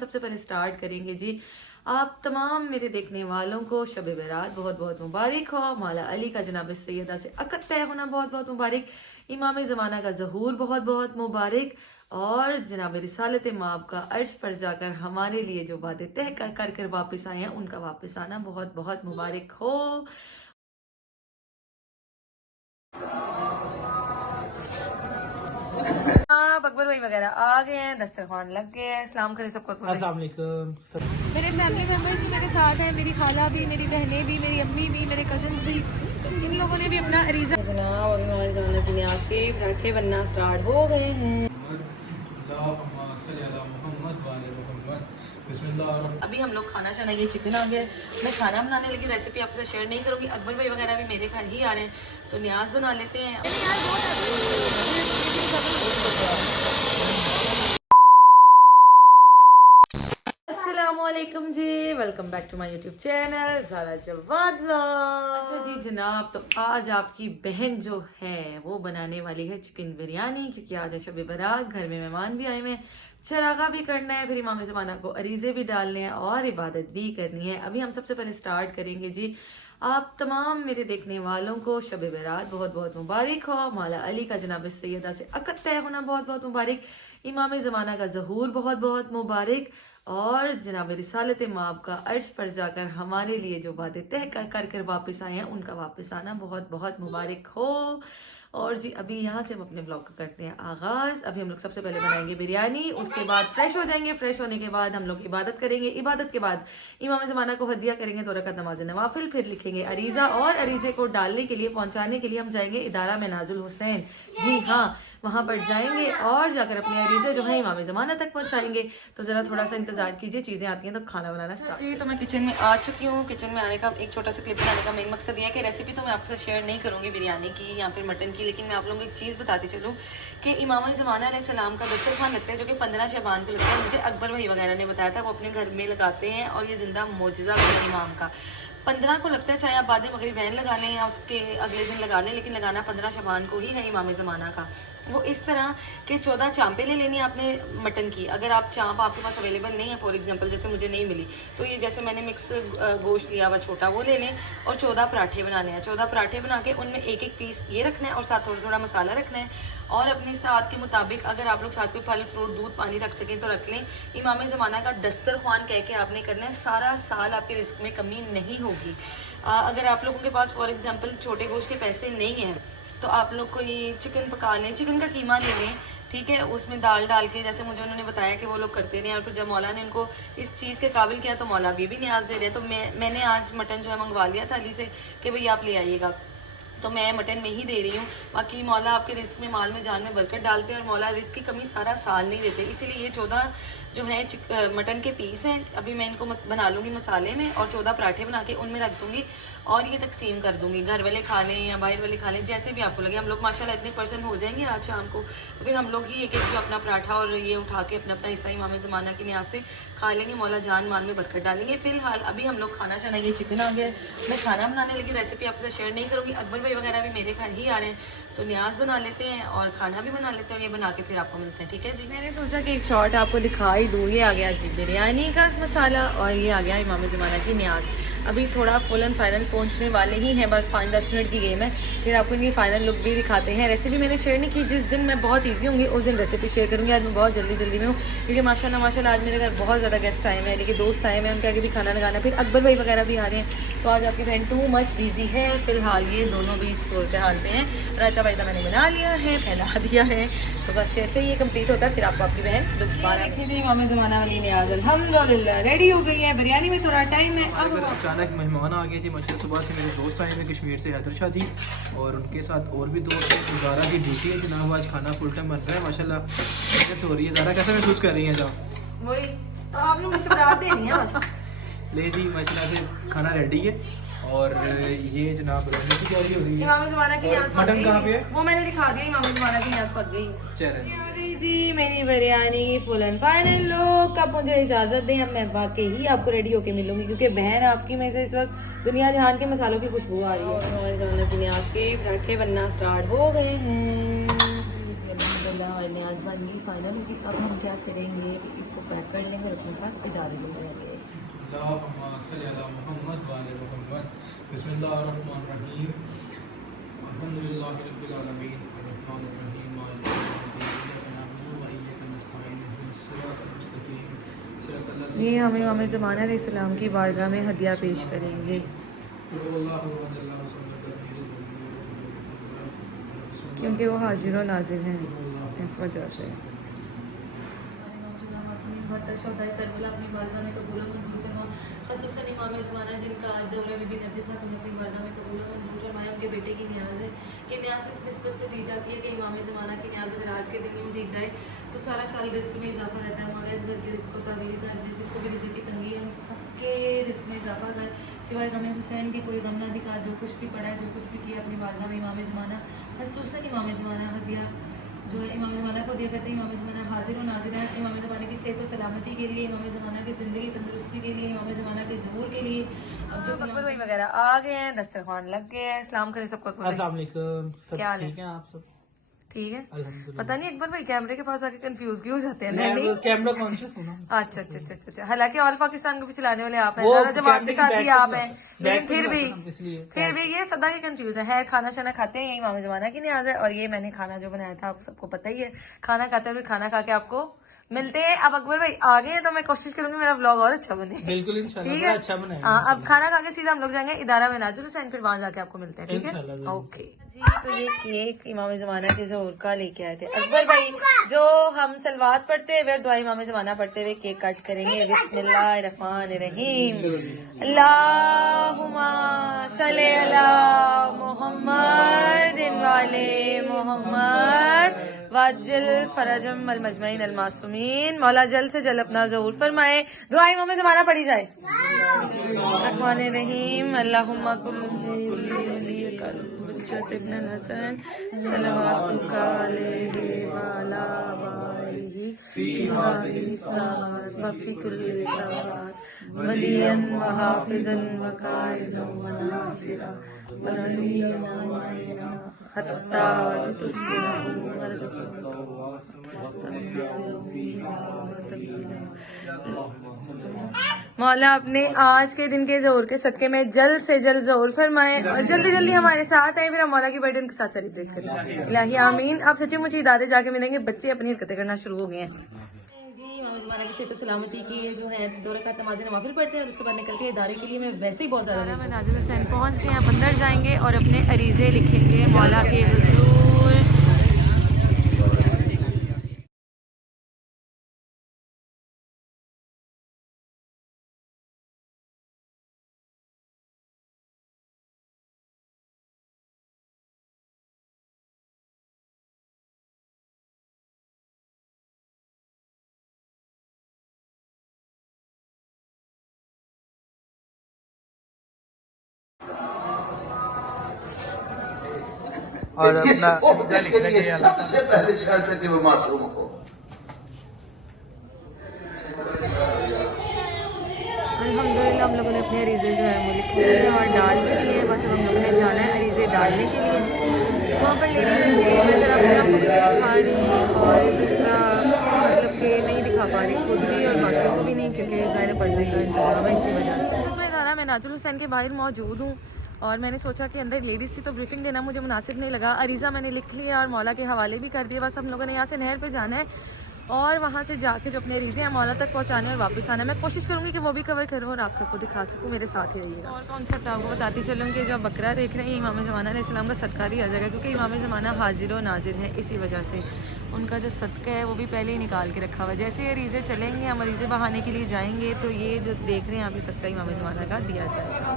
सबसे पहले स्टार्ट करेंगे जी। आप तमाम मेरे देखने वालों को शब बरात बहुत बहुत मुबारक हो। मौला अली का जनाब सैयदा से अक़द तय होना बहुत बहुत मुबारक। इमाम ज़माना का ज़हूर बहुत बहुत मुबारक। और जनाब रिसालत माब का अर्श पर जाकर हमारे लिए जो बातें तय कर कर वापस आए हैं उनका वापस आना बहुत बहुत मुबारक हो। आप अकबर भाई वगैरह आ गए हैं, दस्तरखान लग गए हैं। सलाम करें सबको। अस्सलाम वालेकुम। मेरे फैमिली मेम्बर्स भी मेरे साथ हैं, मेरी खाला भी, मेरी बहनें भी, मेरी अम्मी भी, मेरे कजन्स भी। इन लोगों ने भी अपना अरीज़ा जनाब और हमारे ज़माने की न्याज के पराठे बनना स्टार्ट हो गए हैं। अभी हम लोग खाना शाना, ये चिकन आ गया। मैं खाना बनाने लगी, रेसिपी आपसे शेयर नहीं करूंगी। अकबर भाई वगैरह भी मेरे घर ही आ रहे हैं, तो न्याज बना लेते हैं। अस्सलामुअलैकुम जी, welcome back to my YouTube channel Zara Jawad vlog. अच्छा जी जनाब, तो आज आपकी बहन जो है वो बनाने वाली है चिकन बिरयानी, क्योंकि आज है शब बारात, घर में मेहमान भी आए हुए हैं, चरागा भी करना है, फिर इमाम ज़माना को अरीज़े भी डालने हैं और इबादत भी करनी है। अभी हम सबसे पहले स्टार्ट करेंगे जी। आप तमाम मेरे देखने वालों को शब बारात बहुत बहुत मुबारक हो। मौला अली का जनाब सैयदा से अक़द तय होना बहुत बहुत मुबारक। इमाम ज़माना का ज़हूर बहुत बहुत मुबारक। और जनाब रिसालत माब का अर्श पर जाकर हमारे लिए जो बातें तय कर कर वापस आए हैं उनका वापस आना बहुत बहुत मुबारक हो। और जी अभी यहाँ से हम अपने ब्लॉग का करते हैं आगाज़। अभी हम लोग सबसे पहले बनाएंगे बिरयानी, उसके बाद फ्रेश हो जाएंगे। फ्रेश होने के बाद हम लोग इबादत करेंगे। इबादत के बाद इमाम ज़माना को हदिया करेंगे, 2 रकात नमाज नवाफिल, फिर लिखेंगे अरीज़ा। और अरीज़े को डालने के लिए, पहुँचाने के लिए हम जाएंगे इदारा मनाज़िल हुसैन। जी हाँ, वहाँ पर जाएंगे और जाकर अपने अरीज़े जो है इमाम ज़माना तक पहुँचाएंगे। तो ज़रा थोड़ा सा इंतज़ार कीजिए, चीज़ें आती हैं तो खाना बनाना स्टार्ट। जी तो मैं किचन में आ चुकी हूँ। किचन में आने का एक छोटा सा क्लिप बनाने का मेन मकसद यह है कि रेसिपी तो मैं आपसे शेयर नहीं करूँगी बिरयानी की या फिर मटन की, लेकिन मैं आप लोगों को एक चीज़ बताती चलूँ कि इमाम ज़माना अलैहिस्सलाम का दस्तरखान लगता है, जो कि 15 शबान को लगता है। मुझे अकबर भाई वगैरह ने बताया था, वो अपने घर में लगाते हैं और ये ज़िंदा मोजज़ा है इमाम का। 15 को लगता है, चाहे आप बाद में मगरिब बहन लगा लें या उसके अगले दिन लगा लें, लेकिन लगाना 15 शबान को ही है इमाम ज़माना का। वो इस तरह के 14 चांपे ले लेनी है आपने मटन की। अगर आप चांप आपके पास अवेलेबल नहीं है, फॉर एग्जांपल जैसे मुझे नहीं मिली, तो ये जैसे मैंने मिक्स गोश्त लिया हुआ छोटा, वो ले लें। और 14 पराठे बनाने हैं। 14 पराठे बना के उनमें एक एक पीस ये रखना है और साथ थोड़ा थोड़ा मसाला रखना है। और अपनी इस्तात के मुताबिक अगर आप लोग साथ कोई फल फ्रूट दूध पानी रख सकें तो रख लें। इमाम ज़माना का दस्तरखान कह के आपने करना है, सारा साल आपके रिस्क में कमी नहीं होगी। अगर आप लोगों के पास फॉर एग्जांपल छोटे गोश्त के पैसे नहीं हैं, तो आप लोग कोई चिकन पका लें, चिकन का कीमा ले लें, ठीक है। उसमें दाल डाल के, जैसे मुझे उन्होंने बताया कि वो लोग करते रहे, और फिर जब मौला ने उनको इस चीज़ के काबिल किया तो मौला भी न्याज दे रहे हैं। तो मैंने आज मटन जो है मंगवा लिया था अली से कि भाई आप ले आइएगा, तो मैं मटन में ही दे रही हूँ। बाकी मौला आपके रिस्क में, माल में, जान में बरकत डालते हैं, और मौला रिस्क की कमी सारा साल नहीं देते। इसीलिए ये 14 जो है मटन के पीस हैं। अभी मैं इनको बना लूँगी मसाले में और 14 पराठे बना के उनमें रख दूँगी और ये तकसीम कर दूँगी। घर वाले खा लें या बाहर वाले खा लें, जैसे भी आपको लगे। हम लोग माशाल्लाह इतने पर्सन हो जाएंगे आज शाम को, तो फिर हम लोग ही एक एक जो अपना पराठा और ये उठा के अपना अपना हिस्सा इमाम ज़माना के न्याज से खा लेंगे। मौला जान माल में बरकत डालेंगे। फिलहाल अभी हम लोग खाना शाना, ये चिकन आ गया, मैं खाना बनाने लगी। रेसिपी आपसे शेयर नहीं करूँगी। अकबर भाई वगैरह भी मेरे घर ही आ रहे हैं, तो न्याज बना लेते हैं और खाना भी बना लेते हैं, और ये बना के फिर आपको मिलते हैं, ठीक है जी। मैंने सोचा कि एक शॉर्ट आपको दिखाई दूँ। ये आ गया जी बिरयानी का मसाला और ये आ गया इमाम ज़माना की न्याज। अभी थोड़ा फुल एंड फाइनल पहुंचने वाले ही हैं, बस 5-10 मिनट की गेम है, फिर आपको इनकी फाइनल लुक भी दिखाते हैं। रेसिपी मैंने शेयर नहीं की, जिस दिन मैं बहुत ईजी होंगी उस दिन रेसिपी शेयर करूँगी। आज मैं बहुत जल्दी में हूँ, क्योंकि माशाल्लाह आज मेरे घर बहुत ज़्यादा गेस्ट आए हैं, लेकिन दोस्त आए हैं, उनके आगे भी खाना लगाना, फिर अकबर भाई वगैरह भी आ रहे हैं। तो आज आपकी बहन टू मच बिजी है। फिलहाल ये दोनों भी सूरत हाल में हैं। रायता वायता मैंने बना लिया है, फैला दिया है, तो बस जैसे ही ये कंप्लीट होता है फिर आपको आपकी बहन दोबारा। इमाम ज़माना वाली न्याज अल्हम्दुलिल्लाह रेडी हो गई है। बिरयानी में थोड़ा टाइम है। अब अचानक मेहमान आ गए थे, मतलब सुबह से मेरे दोस्त आए हैं कश्मीर से, हैदर शाह जी, और उनके साथ और भी दोस्त हैं। ज़ारा की ड्यूटी है जनाब, आज खाना फुल टाइम बन रहा है माशाल्लाह, मेहनत हो रही है। ज़ारा कैसा महसूस कर रही है जब? वही तो आप लोग मुझे बता देनी है बस। ले जी माशाल्लाह से खाना रेडी है, और ये जनाब रहने की तैयारी हो रही है। इमाम ज़माना की न्याज पक मटन कहाँ पे गई, है? वो मैंने दिखा दिया। इमाम ज़माना की न्याज पक गई। चलें आ गई जी मेरी biryani full and final look. अब मुझे इजाज़त दें, अब मैं वाकई ही आपको रेडी होके मिलूंगी, क्योंकि बहन आपकी में से इस वक्त दुनिया जहान के मसालों की खुशबू आ रही है। और हमारे ज़माना की न्याज के पराठे बनना स्टार्ट हो गए हैं। अल्हम्दुलिल्लाह और न्याज बन गई फाइनल। लेकिन अब हम क्या करेंगे, इसको पैक कर लेंगे और अपने साथ इदारे ले जाएंगे। अल्लाहुम्मा सल्ली अला मुहम्मद व आले मुहम्मद। बिस्मिल्लाहिर्रहमानिर्रहीम। अल्हम्दुलिल्लाहि रब्बिल आलमीन अर्रहमानिर रहीम मालिकि यौमिद्दीन इय्याका नअबुदु व इय्याका नस्तईन इहदिनस सिरातल मुस्तकीम सिरातल लज़ीना ये हम इमाम ज़माना अलैहिस्सलाम की बारगाह में हदिया पेश करेंगे, क्योंकि वो हाजिर और नाजिर हैं, इस वजह से। बहत्तर शोहदाए करबला अपनी बारगाह में कबूल मंजूर फरमा। ख़ुसूसन इमाम ज़माना जिनका आज ज़ोहरा बीबी नरगिस खातून अपनी बारगाह में कबूल मंजूर फरमाया। उनके बेटे की न्याज है कि न्याज इस निस्बत से दी जाती है कि इमाम ज़माना की न्याज अगर आज के दिन यूँ दी जाए तो सारा साल रिस्क में इजाफा रहता है। हमारा इस घर के रिस्क को तावीज़ है, जिस जिसको भी रिस्क की तंगी है, हम सबके रिस्क में इजाफा कर, सिवाय गम हुसैन की कोई गम ना दिखा। जो कुछ भी पढ़ा है, जो कुछ भी किया अपनी बारगाह में इमाम ज़माना, ख़ुसूसन इमाम ज़माना हदिया जो है इमाम ज़माना को दिया करते हैं। इमाम ज़माना हाजिर और नाजिर है। इमाम ज़माना की सेहत और सलामती के लिए, इमाम ज़माना की ज़िंदगी तंदुरुस्ती के लिए, इमाम ज़माना के ज़हूर के लिए। अब जो अकबर भाई वगैरह आ गए हैं, दस्तरखान लग गए हैं। सलाम करें सबको। अस्सलाम वालेकुम। सब क्या हाल है? ठीक हैं आप सब? ठीक है। अल्हम्दुलिल्लाह। पता नहीं अकबर भाई कैमरे के पास आके कंफ्यूज क्यों हो जाते हैं? मैं नहीं कैमरा कॉन्शियस हूं ना। अच्छा अच्छा अच्छा अच्छा। हालांकि ऑल पाकिस्तान को भी चलाने वाले आप हैं, वो ज़रा जमात कैमरे के की साथ बैक भी पे आप चलाते हैं, हैं। लेकिन बैक पे फिर भी चलाते हैं, इसलिए ये सदा ही कंफ्यूज है। खाना शाना खाते हैं, ये इमाम ज़माना की न्याज है। और ये मैंने खाना जो बनाया था आप सबको पता ही है। खाना खाते हुए खाना खा के आपको मिलते हैं। अब अकबर भाई आ गए हैं तो मैं कोशिश करूंगी मेरा व्लॉग और अच्छा बने। बिल्कुल इंशाल्लाह ठीक बड़ा है, अच्छा बनाएंगे। हाँ। अब खाना खा के सीधा हम लोग जाएंगे इदारा में नाजुल हुसैन, फिर वहां जाके आपको मिलते हैं। ठीक है, इंशाल्लाह ज़रूर। ओके जी। तो ये केक इमाम ज़माना के ज़ोहर का लेके आए थे अकबर भाई। जो हम सलवात पढ़ते हुए दुआ इमाम ज़माना पढ़ते हुए केक कट करेंगे। बिस्मिल्लाहिर्रहमानिर्रहीम। अल्लाहुम्मा सल्ली अला मुहम्मद वाले मोहम्मद वाजिल फरजम अल मजमईन अल मासूमीन। मौला जल्द से जल्द अपना ज़हूर फरमाए। दुआ इमाम ज़माना पढ़ी जाए। रहमानिर्रहीम। अल्लाहुम्मा इब्न हसन सलवातुका अलैहि व अला वालिही फी हाज़िहि साअत व फी कुल्लि साअत वलियन व हाफ़िज़न व काइदन व नासिरा व नबिय्यन हत्ता तुस्बिहू मौला अपने आज के दिन के ज़ोहर के सदके में जल्द से जल्द ज़ोहर फरमाए और जल्दी जल्दी हमारे साथ आए, फिर हम मौला की बर्थडे उनके साथ सेलिब्रेट करें। इलाही आमीन। अब सच्ची मुझे इदारे जाके मिलेंगे, बच्चे अपनी हरकतें करना शुरू हो गए हैं जी। हमारा की सेहत सलामती की जो है 2 रकात नमाज़ नवाफिल पढ़ते हैं और उसके बाद निकल के इदारे के लिए मैं वैसे ही बहुत ज़्यादा मैं नाजुल हुसैन पहुँच गए। अब अंदर जाएंगे और अपने अरीज़े लिखेंगे मौला के हुज़ूर। और अपना लिखने के लिए पहले शिकायत से कि वो मासूम हो। अल्हम्दुलिल्लाह हम लोगों ने अपने अरीज़े जो है वो लिखे हैं और डाल भी दिए। बस हम लोगों ने जाना है अरीज़े डालने के लिए। वहाँ पर लेडीज से मैं ज़रा अपने आप को भी दिखा रही और दूसरा मतलब कि नहीं दिखा पा रही खुद भी और बाकियों को भी नहीं, क्योंकि ज़ाहिर पढ़ने का इंतजाम है इसी वजह से। मैं नाजुल हुसैन के बाहर मौजूद हूँ और मैंने सोचा कि अंदर लेडीज़ थी तो ब्रीफिंग देना मुझे मुनासिब नहीं लगा। अरीज़ा मैंने लिख लिया और मौला के हवाले भी कर दिए। बस हम लोगों ने यहाँ से नहर पे जाना है और वहाँ से जाके जो अपने अरीज़े हैं मौला तक पहुँचाने और वापस आना है। मैं कोशिश करूँगी कि वो भी कवर करूँ और आप सबको दिखा सकूँ। मेरे साथ ही रहिएगा। और कॉन्सेप्ट आपको बताती चलूँ कि जो बकरा देख रहे हैं इमाम ज़माना अलैहिस्सलाम का सदका ही आ जाएगा, क्योंकि इमाम ज़माना हाजिर और नाजिर है। इसी वजह से उनका जो सदका है वो भी पहले ही निकाल के रखा हुआ है। जैसे अरीज़े चलेंगे हम अरीज़े बहाने के लिए जाएंगे तो ये जो देख रहे हैं यहाँ पे सदका इमाम ज़माना का दिया जाएगा।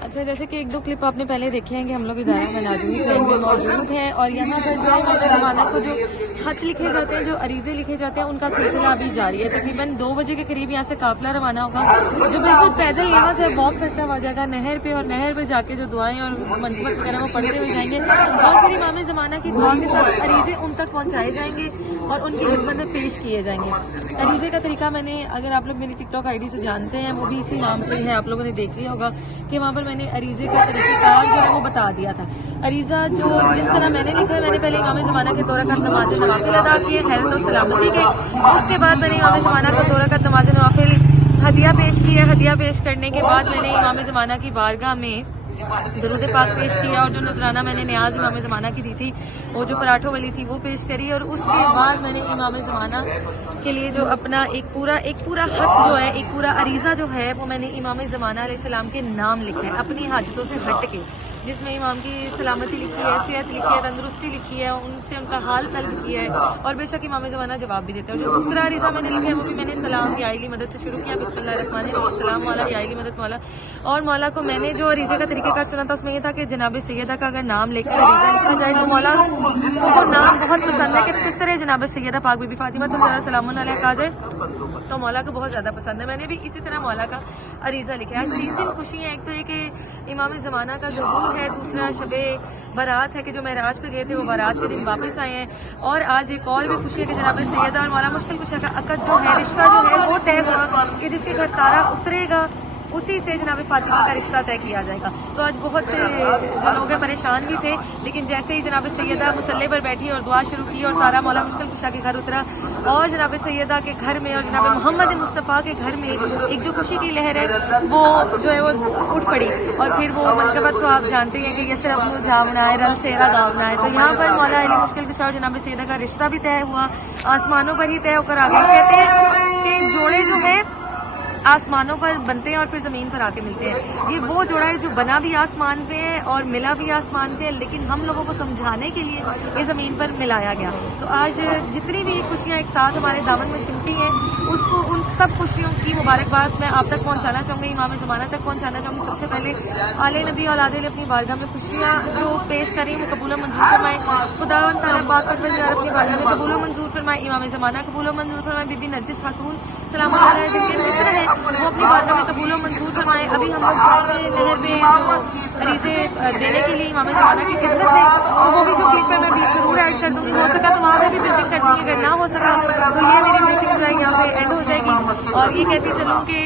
अच्छा, जैसे कि 1-2 क्लिप आपने पहले देखे हैं कि हम लोग इदारा में नाजुल हुसैन में मौजूद हैं और यहाँ पर जो है ज़माना को जो खत लिखे जाते हैं, जो अरीज़े लिखे जाते हैं, उनका सिलसिला अभी जारी है। तकरीबन 2 बजे के करीब यहाँ से काफिला रवाना होगा जो बिल्कुल पैदल यहाँ से वॉक करता हुआ जाएगा नहर पे, और नहर पे जाके जो दुआएं और मनक़बत वगैरह वो पढ़ते हुए जाएंगे और फिर इमाम ज़माना की दुआ के साथ अरीज़े उन तक पहुँचाए जाएंगे। और उनकी खिदमत में पेश किए जाएंगे। अरीज़े का तरीका मैंने, अगर आप लोग मेरी टिकटॉक आईडी से जानते हैं, वो भी इसी नाम से है, आप लोगों ने देख लिया होगा कि वहाँ पर मैंने अरीज़े का तरीक़ाकार जो है वो बता दिया था। अरीज़ा जो जिस तरह मैंने लिखा है, मैंने पहले इमाम ज़माना के दौरा का नमाज नवाफिल अदा किए खैरत और सलामती के, उसके बाद मैंने इमाम ज़माना का दौरा का नमाज नवाफिल हदिया पेश किया। हदिया पेश करने के बाद मैंने इमाम ज़माना की बारगाह में दरूद पाक पेश किया, और जो नजराना मैंने न्याज इमाम ज़माना की दी थी, वो जो पराठों वाली थी, वो पेश करी। और उसके बाद मैंने इमाम ज़माना के लिए जो अपना एक पूरा खत जो है, एक पूरा अरीज़ा जो है, वो मैंने इमाम ज़माना अलैहिस्सलाम के नाम लिखा है, अपनी हाजतों से हट के, जिसमें इमाम की सलामती लिखी है, सेहत लिखी है, तंदुरुस्ती लिखी है, उनसे उनका हाल तलब किया है, और बेशक इमाम ज़माना जवाब भी देता है। और जो दूसरा अरीज़ा मैंने लिखा है, वो भी मैंने सलाम या इली मदद से शुरू किया, बिस्मिल्लाहिर्रहमानिर्रहीम, सलाम मौला या इली मदद मौला। और मौला को मैंने जो अरीज़े का तरीक़ाकार चुना था, उसमें ये था कि जनाब सैयदा का अगर नाम लेकर अरीज़ा लिखा जाए तो मौला को वो नाम बहुत पसंद है कि किसरे जनाब सैयदा पाक बीबी फातिमा सलामुन अलैहा कहा जाए, तो मौला को बहुत ज़्यादा पसंद है। मैंने भी इसी तरह मौला का अरीज़ा लिखा है। आज 3 दिन खुशी है, एक तो ये कि इमाम ज़माना का ज़हूर है, दूसरा शबे बारात है कि जो महराज पे गए थे वो बारात के दिन वापस आए हैं, और आज एक और भी खुशी है कि जनाब सैयदा और मौला मुश्किल कुशा का अकद जो है, रिश्ता जो है वो तय हुआ कि जिसके घर तारा उतरेगा उसी से जनाब फातिमा का रिश्ता तय किया जाएगा। तो आज बहुत से जो लोग परेशान भी थे, लेकिन जैसे ही जनाब सैयदा मुसल्ले पर बैठी और दुआ शुरू की और तारा मौला मुश्किल कुशा के घर उतरा, और जनाब सैयदा के घर में और जनाब मोहम्मद मुस्तफ़ा के घर में एक जो खुशी की लहर है वो जो है वो उठ पड़ी। और फिर वो मनकबत तो आप जानते हैं कि ये सिर्फ झावना है, रल सेरा गावना है। तो यहाँ पर मौला अली मुश्किल कुशा और जनाब सैयदा का रिश्ता भी तय हुआ, आसमानों पर ही तय होकर आ गए। कहते हैं कि जोड़े जो है आसमानों पर बनते हैं और फिर ज़मीन पर आके मिलते हैं। ये वो जोड़ा है जो बना भी आसमान पे है और मिला भी आसमान पे है, लेकिन हम लोगों को समझाने के लिए ये ज़मीन पर मिलाया गया। तो आज जितनी भी खुशियाँ एक साथ हमारे दामन में सिमटी हैं, उसको उन सब खुशियों की मुबारकबाद मैं आप तक पहुँचाना चाहूँगी, इमाम ज़माना तक पहुँचाना चाहूँगी। सबसे पहले आले नबी और आदिल अपनी बारगाह में खुशियाँ जो पेश करें वो कबूल मंजूर फरमाए, खुदा तआला पाक परवरदिगार अपनी बारगाह में कबूल मंजूर फरमाए, इमाम ज़माना कबूल मंजूर फरमाए, बीबी नरगिस खातून सलाम अलैहा जिनके मिस्र है वो अपनी बारगाह में कबूल मंजूर फरमाए। अभी हम लोग नहर में जो अरीज़े देने के लिए इमाम ज़माना की खिदमत में, तो वो भी जो क्लिप है मैं भी जरूर ऐड कर दूँगी, हो सका तो वहाँ पर भी ब्रीफिंग कर दूँगी, अगर ना हो सका तो ये मेरी ब्रीफिंग जो है यहाँ पे एंड हो जाएगी। और ये कहती चलूँ कि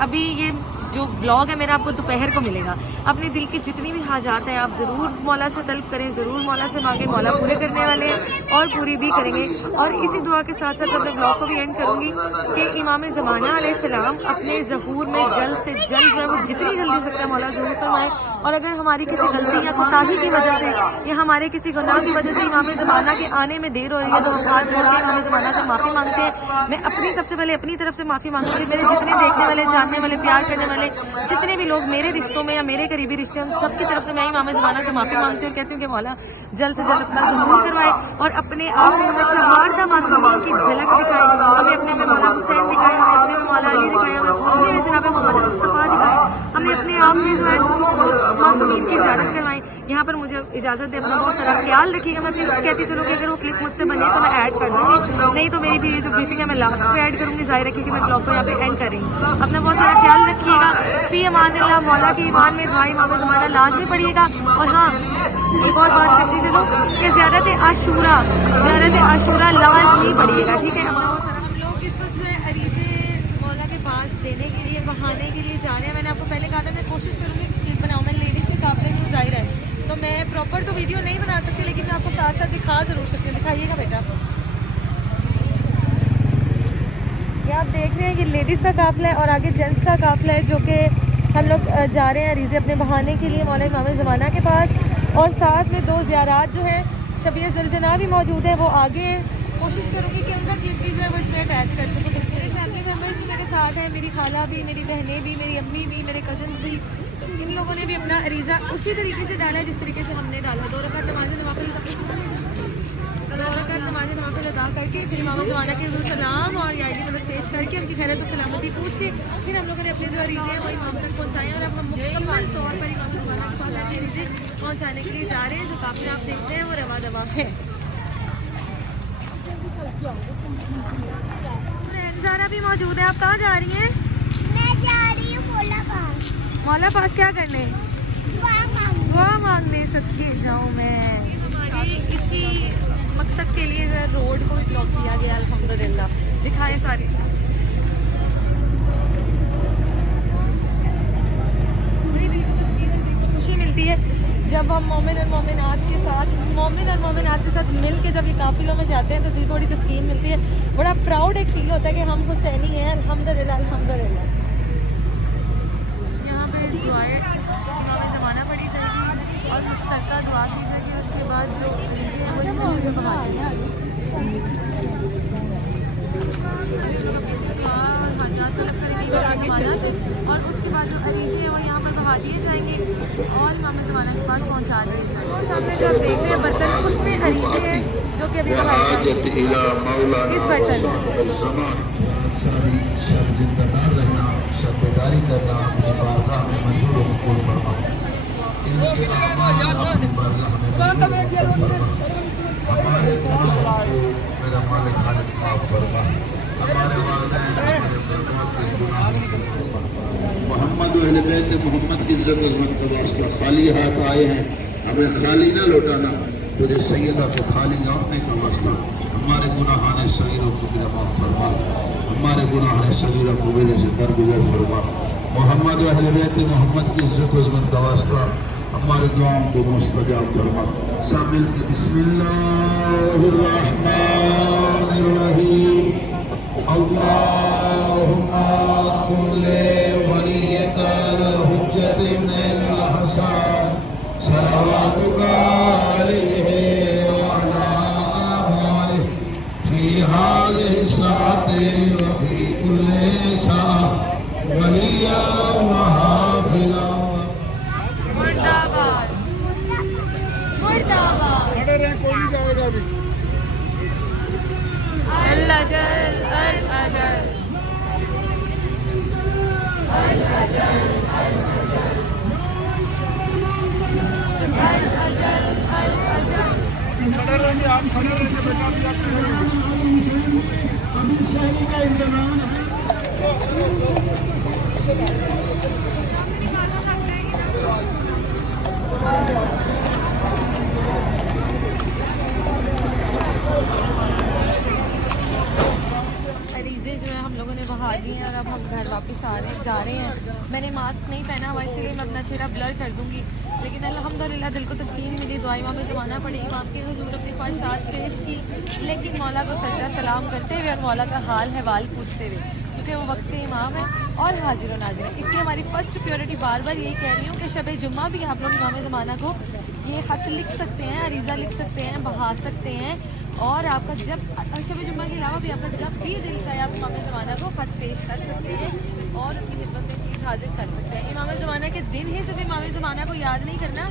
अभी ये जो ब्लॉग है मेरा आपको दोपहर को मिलेगा। अपने दिल की जितनी भी हाजात हैं आप ज़रूर मौला से तलब करें, ज़रूर मौला से मांगे, मौला पूरे करने वाले हैं और पूरी भी करेंगे। और इसी दुआ के साथ साथ अपने ब्लॉग को भी एंड करूँगी कि इमाम ज़माना अलैहिस्सलाम अपने ज़हूर में जल्द से जल्द जो है वो जितनी जल्दी हो सकता है मौला ज़हूर फरमाए। और अगर हमारी किसी गलती या कोताही की वजह से या हमारे किसी गुनाह की वजह से इमाम ज़माना के आने में देर हो रही है, तो हम हाथ जोड़ के इमाम ज़माना से माफ़ी मांगते हैं। मैं अपनी सबसे पहले अपनी तरफ से माफ़ी मांगूंगी, मेरे जितने देखने वाले, जानने वाले, प्यार करने वाले जितने भी लोग मेरे रिश्तों में या मेरे करीबी रिश्ते हैं, सबकी तरफ से मैं इमाम ज़माना से माफ़ी मांगती हूँ। कहती हूँ कि मौला जल्द से जल्द अपना ज़हूर करवाए और अपने आप में हमें चहारदा मासूमियत की झलक दिखाए, हमें अपने में मौला हुसैन दिखाए, हमें अपने में मौला अली दिखाए, हमें जनाब मोहम्मद मुस्तफ़ा दिखाए, हमें अपने आप में जो है मासूमियत की ज़ियारत करवाएं। यहाँ पर मुझे इजाज़त दे, अपना बहुत सारा ख्याल रखिएगा। मैं फिर कहती चलूँ कि अगर वो क्लिप मुझसे बने तो मैं ऐड कर दूँगी, नहीं तो मेरी भी ये जो ब्रीफिंग है मैं लास्ट में ऐड करूँगी। जाहिर रखिए कि मैं ब्लॉग को यहाँ पे एंड कर रही हूँ। अपना बहुत सारा ख्याल रखिएगा। फी अमानिल्लाह, मौला के ईमान में दुआ इमाम ज़माना लाजमी पढ़िएगा। और हाँ, एक और बात करती चलो कि ज़ियारत आशूरा लाजमी पढ़िएगा, ठीक है। हम लोग इस वक्त जो है अरीज़े मौला के पास देने के लिए, बहाने के लिए जा रहे हैं। मैंने आपको पहले कहा था मैं कोशिश करूँगी क्लिप बनाऊँ, मैं लेडीज़ के काफ़िले में जाहिर है, तो मैं प्रॉपर तो वीडियो नहीं बना सकती, लेकिन मैं आपको साथ साथ दिखा ज़रूर सकती हूँ। दिखाइएगा बेटा, ये आप देख रहे हैं, ये लेडीज़ का काफ़िला है और आगे जेंट्स का काफ़िला है, जो कि हम लोग जा रहे हैं अरीज़े अपने बहाने के लिए मौला इमाम ज़माना के पास। और साथ में 2 ज़ियारात जो है शबीह ज़ुलजना भी मौजूद है, वो आगे कोशिश करूँगी कि उनका क्लिप भी जो है वो इसमें अटैच कर सकूँ। मेरे फैमिली मेम्बर्स भी मेरे साथ हैं, मेरी खाला भी, मेरी बहनें भी, मेरी अम्मी भी, मेरे कज़न्स भी। इन लोगों ने भी अपना अरीज़ा उसी तरीके से डाला है जिस तरीके से हमने डाला। 2 रकात नमाज़ नवाफिल अदा करके फिर इमाम ज़माना के सलाम और या मदद पेश करके उनकी खैरत और सलामती पूछ के फिर हम लोगों ने अपने जो अरीज़े हैं वो इमाम तक पहुँचाए। और अब हम मुकम्मल तौर पर इमाम ज़माना के पास अपने अरीज़े पहुँचाने के लिए जा रहे हैं। जो काफ़िला आप देखते हैं वो रवा दवा है। ज़ारा भी मौजूद है। आप कहाँ जा रही हैं? मैं जा रही हूँ मौला पास। मौला पास क्या करने? दुआ मांगने। दुआ मांगने। सदके जाऊँ मैं। हमारी इसी मकसद के लिए जो है रोड को ब्लॉक किया गया अल्हम्दुलिल्लाह। दिखाएं सारी खुशी मिलती है जब हम मोमिन और मोमिनात के साथ मिल के जब ये काफिलों में जाते हैं तो दिल को बड़ी तस्कीन मिलती है। बड़ा प्राउड एक फील होता है कि हम हुसैनी हैं अल्हम्दुलिल्लाह अल्हम्दुलिल्लाह। यहाँ पे दुआएं इमाम ज़माना पढ़ी जाएगी और मुश्तरका दुआ की जाएगी। उसके बाद जो वो इसमें बहा से और उसके बाद जो अरीज़े हैं वो यहाँ पर बहा दिए जाएंगे और इमाम ज़माना के पास पहुँचा दिए जाएंगे। सामने जो आप देख रहे हैं बर्तन उसमें अरीज़े हैं जो कि अभी बहाए जाएंगे। इस बर्तन मोहम्मद अहले बैत मोहम्मद की इज्जत अज़मत का वास्ता खाली हाथ आए हैं, हमें खाली ना लौटाना, तुझे सैयदा को खाली लौटने का वास्ता। हमारे गुनाहाने सगीरों को भी माफ़ फरमा, हमारे गुनाहाने सगीरों को मेरे से दरगुजर फरमा। मोहम्मद अहले बैत मोहम्मद की इज्जत अज़मत का वास्ता हमारे दुआओं को मुस्तजाब फरमा। सब मिल के बिस्मिल्लाहिर्रहमानिर्रहीम। अल्लाहुम्मा कुल्ले वलियका हुज्जत इब्न अल-हसन सलवातुका अलैहि व अला आबाए फी हाज़िहि साअति व फी कुल्ली साअ वलिया व हाफ़िज़ा। मुर्दाबाद मुर्दाबाद। अल्लाह जल अल अजल अल अजल अल अजल अल अजल अल अजल। अरीज़े जो है हम लोगों ने बहा दिए हैं और अब हम घर वापस जा रहे हैं। मैंने मास्क नहीं पहना हुआ इसलिए मैं अपना चेहरा ब्लर कर दूंगी, लेकिन अल्हम्दुलिल्लाह दिल को तस्कीन मिली। दुआ इमाम ज़माना पड़ी, इमाम के हुजूर अपनी ख्वाहिशात पेश की, लेकिन मौला को सजदा सलाम करते हुए और मौला का हाल हवाल पूछते हुए, क्योंकि वो वक्त इमाम है और हाजिर व नाज़िर है। इसलिए हमारी फर्स्ट प्रायोरिटी बार बार यही कह रही हूँ कि शब जुम्मा भी आप लोग इमाम ज़माना को ये ख़त लिख सकते हैं, अरीज़ा लिख सकते हैं, बहा सकते हैं और आपका जब शब जुम्मा के अलावा भी आपका जब भी दिल चाहे आप इमाम ज़माना को ख़त पेश कर सकते हैं और उनकी खिदमत में चीज़ हाजिर कर सकते हैं। इमाम ज़माना के दिन ही सिर्फ इमाम ज़माना को याद नहीं करना,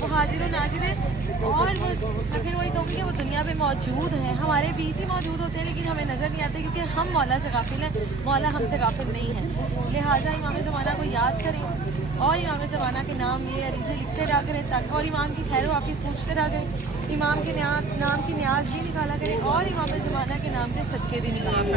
वो हाजिर व नाज़िर है और वो फिर वही कहूँगी कि वो दुनिया में मौजूद हैं, हमारे बीच ही मौजूद होते हैं, लेकिन हमें नज़र नहीं आते क्योंकि हम मौला से गाफिल हैं, मौला हमसे गाफिल नहीं है। लिहाजा इमाम ज़माना को याद करें और इमाम ज़माना के नाम ये अरीज़े लिखते रहा करें तक और इमाम की खैर वाफ़ी पूछते रहा करें, इमाम के नाम की न्याज भी निकाला करें और इमाम ज़माना के नाम से सदके भी निकाला करें।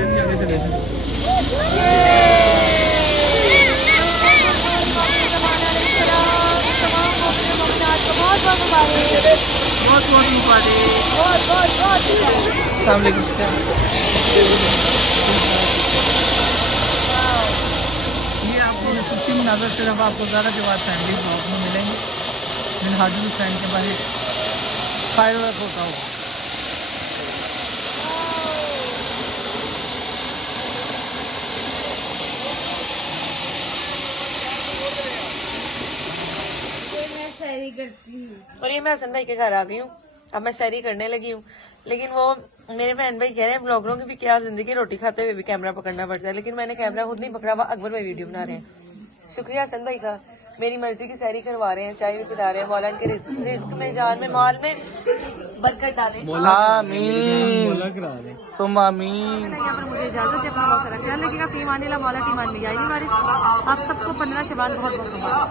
ये आपको नसीब नज़र सिर्फ आपको ज़्यादा के बाद फैमिली ब्लॉग में मिलेंगे। मिनहाजुल हुसैन के बारे फायर वर्क होता हुआ। और ये मैं हसन भाई के घर आ गई हूँ, अब मैं सैरी करने लगी हूँ, लेकिन वो मेरे बहन भाई कह रहे हैं ब्लॉगरों की भी क्या जिंदगी, रोटी खाते हुए भी कैमरा पकड़ना पड़ता है, लेकिन मैंने कैमरा खुद नहीं पकड़ा, हुआ अकबर भाई वीडियो बना रहे हैं। शुक्रिया हसन भाई का, मेरी मर्जी की सैरी करवा रहे हैं, चाय भी पिला रहे हैं। मौला इनके रिस्क में, जान में, माल में बरकत डाले। आमीन सुम्मा आमीन। यहाँ पर मुझे इजाजत है, अपना बहुत सारा ख्याल रखिएगा। फी मानिल्लाह, मौला की मान में जाए वारिस। आप सबको 15 के बाद बहुत बहुत मुबारक।